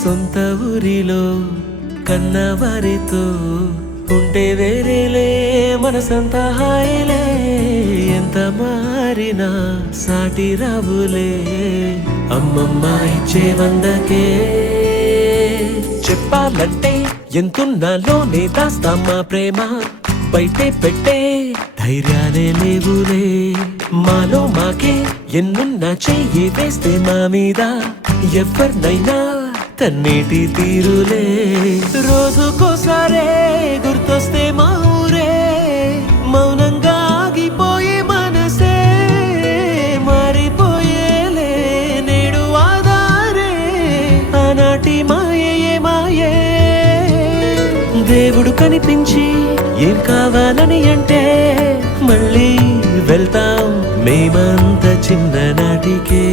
సొంత ఊరిలో కన్నవారితో ఉంటే వేరేలే మనసంతా హాయిలే ఎంత మారినా సాటి రావులే అమ్మమ్మ ఇచ్చే వందకే చెప్పాలంటే ఎంతున్నాలోనే దాస్తామా ప్రేమ బయటే పెట్టే ధైర్యాలే లేవులే మాలో మాకే ఎన్నున్నా చెయ్యి వేస్తే మా మీద ఎవరినైనా తన్నేటి తీరులే రోజుకోసారే గుర్తొస్తే మా ఊరే మౌనంగా ఆగిపోయే మనసే మారిపోయేలే నేడు ఆధారే ఆనాటి మాయే మాయే దేవుడు కనిపించి ఏం కావాలని అంటే మళ్ళీ వెళ్తాం మేమంత చిన్ననాటికే